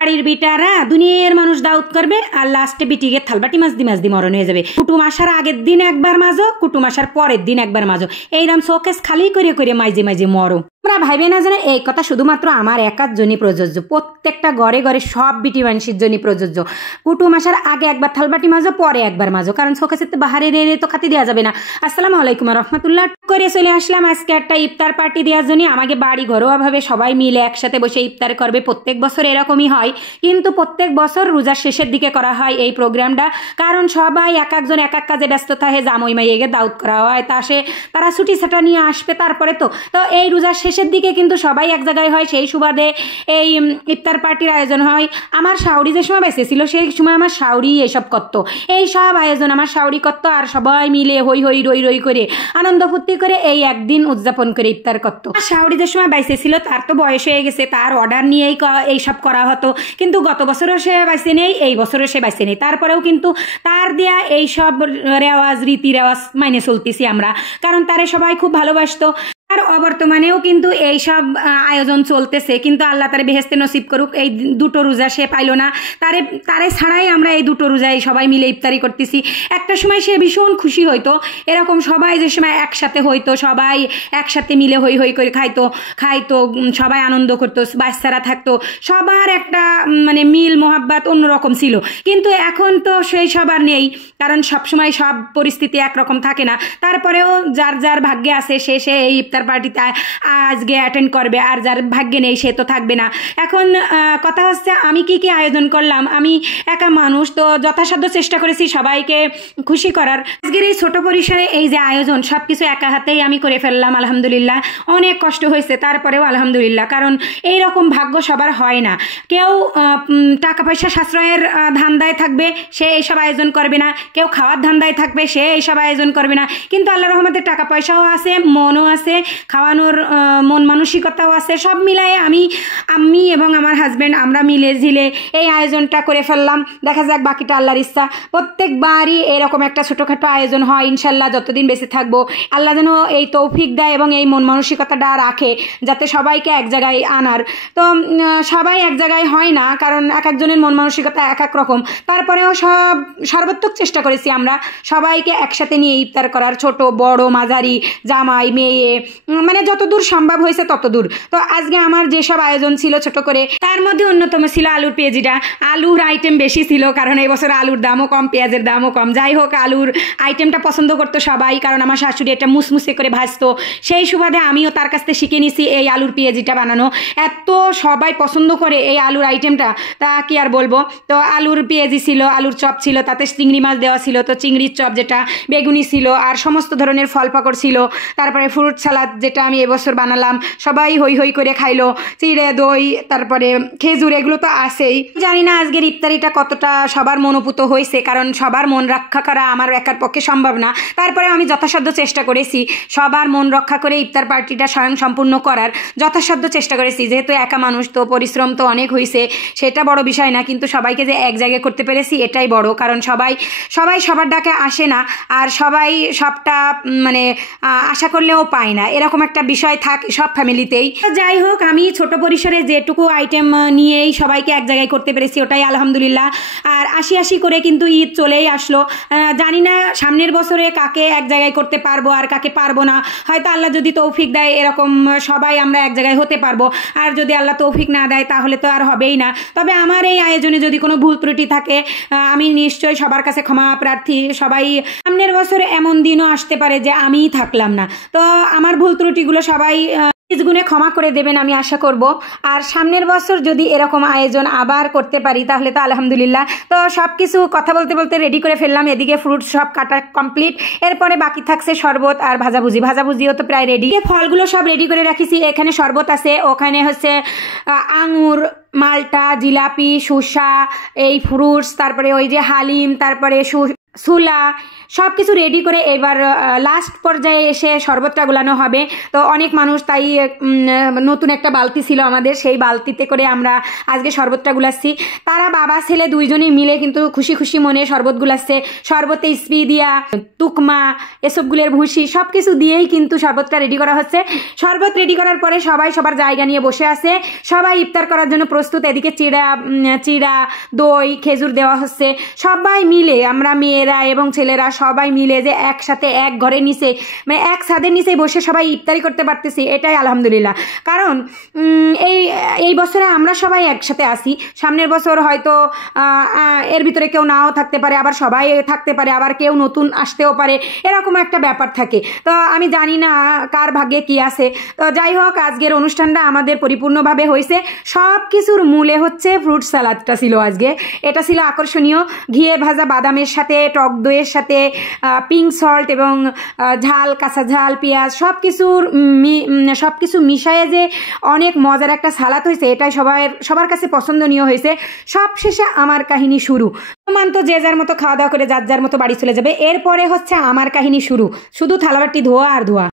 বাড়ির বিটারা দুনিয়ার মানুষ দাউদ করবে আর লাস্টে বিটিকে থালবাটি মাছ দি মরণ হয়ে যাবে। কুটুম আসার আগের দিন একবার মাজো, কুটুম আসার পরের দিন একবার মাজো, এইরকম শোকেস খালি করে করে মাঝে মরো। তোমরা ভাইবে না জানো এই কথা শুধুমাত্র আমার একার জন্য প্রযোজ্য, প্রত্যেকটা ঘরে ঘরে সব বিটি মানুষের জন্য প্রযোজ্য। কুটুম আসার আগে একবার থালবাটি মাজো, পরে একবার মাজো, কারণ শোকেসের বাহারে রে তো খাতে দেওয়া যাবে না। আসসালামু আলাইকুম রহমতুল্লাহ করে চলে আসলাম আজকে একটা ইফতার পার্টি দেওয়ার জন্য। আমাকে বাড়ি ঘরোয়াভাবে সবাই মিলে একসাথে বসে ইফতার করবে। প্রত্যেক বছর এরকমই হয়, কিন্তু প্রত্যেক বছর রোজার শেষের দিকে করা হয় এই প্রোগ্রামটা, কারণ সবাই এক একজন এক এক কাজে ব্যস্ত থাকে, জামাই মাইয়েকে দাউদ করা হয়, তারা ছুটি ছাটা নিয়ে আসবে তারপরে তো এই রোজার শেষের দিকে কিন্তু সবাই এক জায়গায় হয়। সেই সুবাদে এই ইফতার পার্টির আয়োজন হয়। আমার শাওরি যে সময় বেঁচে ছিল সেই সময় আমার শাওরি এইসব করতো, এই সব আয়োজন আমার শাওরি করতো, আর সবাই মিলে হই হই রই রই করে আনন্দ ফুর্তি করে এই একদিন উদযাপন করে ইফতার করতো। শাওরি যে সময় বেঁচে ছিল তার তো বয়স হয়ে গেছে, তার অর্ডার নিয়েই এইসব করা হতো, কিন্তু গত বছরও সে বেঁচে নেই, এই বছরও সে বেঁচে নেই, তারপরেও কিন্তু তার দেয়া এইসব রেওয়াজ রীতি রেওয়াজ মাইনে চলতেছি আমরা, কারণ তারে সবাই খুব ভালোবাসতো। আর অবর্তমানেও কিন্তু এইসব আয়োজন চলতেছে, কিন্তু আল্লাহ তারে বেহেস্তে নসিব করুক। এই দুটো রোজা সে পাইল না, তারে ছাড়াই আমরা এই দুটো রোজায় সবাই মিলে ইফতারি করতেছি। একটা সময় সে ভীষণ খুশি হইতো, এরকম সবাই যে সময় একসাথে হইতো, সবাই একসাথে মিলে হই হই করে খাইতো, সবাই আনন্দ করতো, বাচ্চারা থাকতো, সবার একটা মানে মিল মোহাব্বত অন্যরকম ছিল। কিন্তু এখন তো সেই সবার নেই, কারণ সবসময় সব পরিস্থিতি একরকম থাকে না। তারপরেও যার যার ভাগ্যে আছে সে এই ইফতার পার্টিতে আজকে অ্যাটেন্ড করবে, আর যার ভাগ্যে নেই সে তো থাকবে না। এখন কথা হচ্ছে আমি কি আয়োজন করলাম, আমি একা মানুষ তো যথাসাধ্য চেষ্টা করেছি সবাইকে খুশি করার। আজকের এই ছোট পরিসরে এই যে আয়োজন সবকিছু একা হাতেই আমি করে ফেললাম, আলহামদুলিল্লাহ। অনেক কষ্ট হয়েছে, তারপরেও আলহামদুলিল্লাহ, কারণ এই রকম ভাগ্য সবার হয় না। কেউ টাকা পয়সা সাশ্রয়ের ধান্দায় থাকবে, সে এইসব আয়োজন করবে না, কেউ খাওয়ার ধান্দায় থাকবে, সে এইসব আয়োজন করবে না। কিন্তু আল্লাহ রহমতে টাকা পয়সাও আছে, মনও আছে, খাওয়ানোর মন মানসিকতাও আছে, সব মিলায়ে আমি এবং আমার হাজব্যান্ড আমরা মিলে ঝিলে এই আয়োজনটা করে ফেললাম। দেখা যাক বাকিটা আল্লাহর ইচ্ছা। প্রত্যেকবারই এরকম একটা ছোটোখাটো আয়োজন হয়, ইনশাল্লাহ যতদিন বেঁচে থাকবো আল্লাহ যেন এই তৌফিক দেয় এবং এই মন মানসিকতাটা রাখে যাতে সবাইকে এক জায়গায় আনার। তো সবাই এক জায়গায় হয় না, কারণ এক একজনের মন মানসিকতা এক এক রকম। তারপরেও সর্বাত্মক চেষ্টা করেছি আমরা সবাইকে একসাথে নিয়ে ইফতার করার, ছোট বড় মাঝারি, জামাই মেয়ে, মানে যতদূর সম্ভব হয়েছে ততদূর। তো আজকে আমার যেসব আয়োজন ছিল ছোট করে, তার মধ্যে অন্যতম ছিল আলুর পেঁয়াজিটা। আলুর আইটেম বেশি ছিল, কারণ এই বছর আলুর দামও কম, পেঁয়াজের দামও কম। যাই হোক, আলুর আইটেমটা পছন্দ করতো সবাই, কারণ আমার শাশুড়ি এটা মুসমুসে করে ভাজতো। সেই সুবাদে আমিও তার কাছ থেকে শিখে নিছি এই আলুর পেঁয়াজিটা বানানো। এত সবাই পছন্দ করে এই আলুর আইটেমটা, তা কি আর বলবো। তো আলুর পেঁয়াজি ছিল, আলুর চপ ছিল, তাতে চিংড়ি মাছ দেওয়া ছিল, তো চিংড়ির চপ যেটা, বেগুনি ছিল, আর সমস্ত ধরনের ফল পাকড় ছিল। তারপরে ফ্রুট সালাদ যেটা আমি এবছর বানালাম, সবাই হই হই করে খাইলো। চিড়ে দই, তারপরে খেজুর, এগুলো তো আছেই। জানি না আজকের ইফতারিটা কতটা সবার মনোপুত হয়েছে, কারণ সবার মন রক্ষা করা আমার একার পক্ষে সম্ভব না। তারপরে আমি যথাসাধ্য চেষ্টা করেছি সবার মন রক্ষা করে ইফতার পার্টিটা স্বয়ং সম্পূর্ণ করার যথাসাধ্য চেষ্টা করেছি। যেহেতু একা মানুষ তো পরিশ্রম তো অনেক হয়েছে, সেটা বড় বিষয় না, কিন্তু সবাইকে যে এক জায়গায় করতে পেরেছি এটাই বড়, কারণ সবাই সবার ডাকে আসে না, আর সবাই সবটা মানে আশা করলেও পায় না, এরকম একটা বিষয় থাকে সব ফ্যামিলিতেই। যাই হোক, আমি ছোট পরিসরে যেটুকু আইটেম নিয়েই সবাইকে এক জায়গায় করতে পেরেছি ওটাই আলহামদুলিল্লাহ। আর আশি করে কিন্তু ঈদ চলেই আসলো। জানি না সামনের বছরে কাকে এক জায়গায় করতে পারবো আর কাকে পারবো না, হয়তো আল্লাহ যদি তৌফিক দেয় এরকম সবাই আমরা এক জায়গায় হতে পারবো, আর যদি আল্লাহ তৌফিক না দেয় তাহলে তো আর হবেই না। তবে আমার এই আয়োজনে যদি কোনো ভুল ত্রুটি থাকে আমি নিশ্চয়ই সবার কাছে ক্ষমা প্রার্থী। সবাই সামনের বছরে এমন দিনও আসতে পারে যে আমিই থাকলাম না, তো আমার ভুল ত্রুটিগুলো সবাই গুণে ক্ষমা করে দেবেন আমি আশা করব। আর সামনের বছর যদি এরকম আয়োজন আবার করতে পারি তাহলে তো আলহামদুলিল্লাহ। তো সব কিছু কথা বলতে বলতে রেডি করে ফেললাম, এদিকে ফ্রুট সব কাটা কমপ্লিট, এরপরে বাকি থাকছে শরবত আর ভাজাভুজিও তো প্রায় রেডি। ফলগুলো সব রেডি করে রাখিছি, এখানে শরবত আছে, ওখানে হচ্ছে আঙুর, মালটা, জিলাপি, শসা, এই ফ্রুটস, তারপরে ওই যে হালিম, তারপরে সুলা সব কিছু রেডি করে এবার লাস্ট পর্যায়ে এসে শরবতটা গুলানো হবে। তো অনেক মানুষ, তাই নতুন একটা বালতি ছিল আমাদের, সেই বালতিতে করে আমরা আজকে শরবতটা গুলাচ্ছি। তারা বাবা ছেলে দুইজনই মিলে কিন্তু খুশি খুশি মনে শরবত গুলাচ্ছে। শরবতে স্পি দিয়া, তুকমা, এসবগুলোর ভুসি সব কিছু দিয়েই কিন্তু শরবতটা রেডি করা হচ্ছে। শরবত রেডি করার পরে সবাই সবার জায়গা নিয়ে বসে আছে, সবাই ইফতার করার জন্য প্রস্তুত। এদিকে চিড়া, দই, খেজুর দেওয়া হচ্ছে। সবাই মিলে আমরা মেয়েরা এবং ছেলেরা সবাই মিলে যে একসাথে এক ঘরের নিচে, মানে এক ছাদের নিচে বসে সবাই ইফতারি করতে পারতেছি, এটাই আলহামদুলিল্লাহ। কারণ এই বছরে আমরা সবাই একসাথে আসি, সামনের বছর হয়তো এর ভিতরে কেউ নাও থাকতে পারে, আবার সবাই থাকতে পারে, আবার কেউ নতুন আসতেও পারে, এরকম একটা ব্যাপার থাকে। তো আমি জানি না কার ভাগ্যে কি আছে। তো যাই হোক, আজকের অনুষ্ঠানটা আমাদের পরিপূর্ণভাবে হয়েছে। সব কিছুর মূলে হচ্ছে ফ্রুট সালাদটা ছিল আজকে। এটা ছিল আকর্ষণীয়, ঘিয়ে ভাজা বাদামের সাথে, টক দইয়ের সাথে, পিঙ্ক সল্ট এবং ঝাল, কাঁচা ঝাল, পেঁয়াজ সব কিছু মিশায়ে যে অনেক মজার একটা সালাদ হয়েছে, এটাই সবার কাছে পছন্দনীয় হয়েছে। সব শেষে আমার কাহিনী শুরু। তো যে যার মতো খাওয়া দাওয়া করে যার যার মতো বাড়ি চলে যাবে। এরপরে হচ্ছে আমার কাহিনী শুরু, শুধু থালাবাটি ধোয়া আর ধোয়া।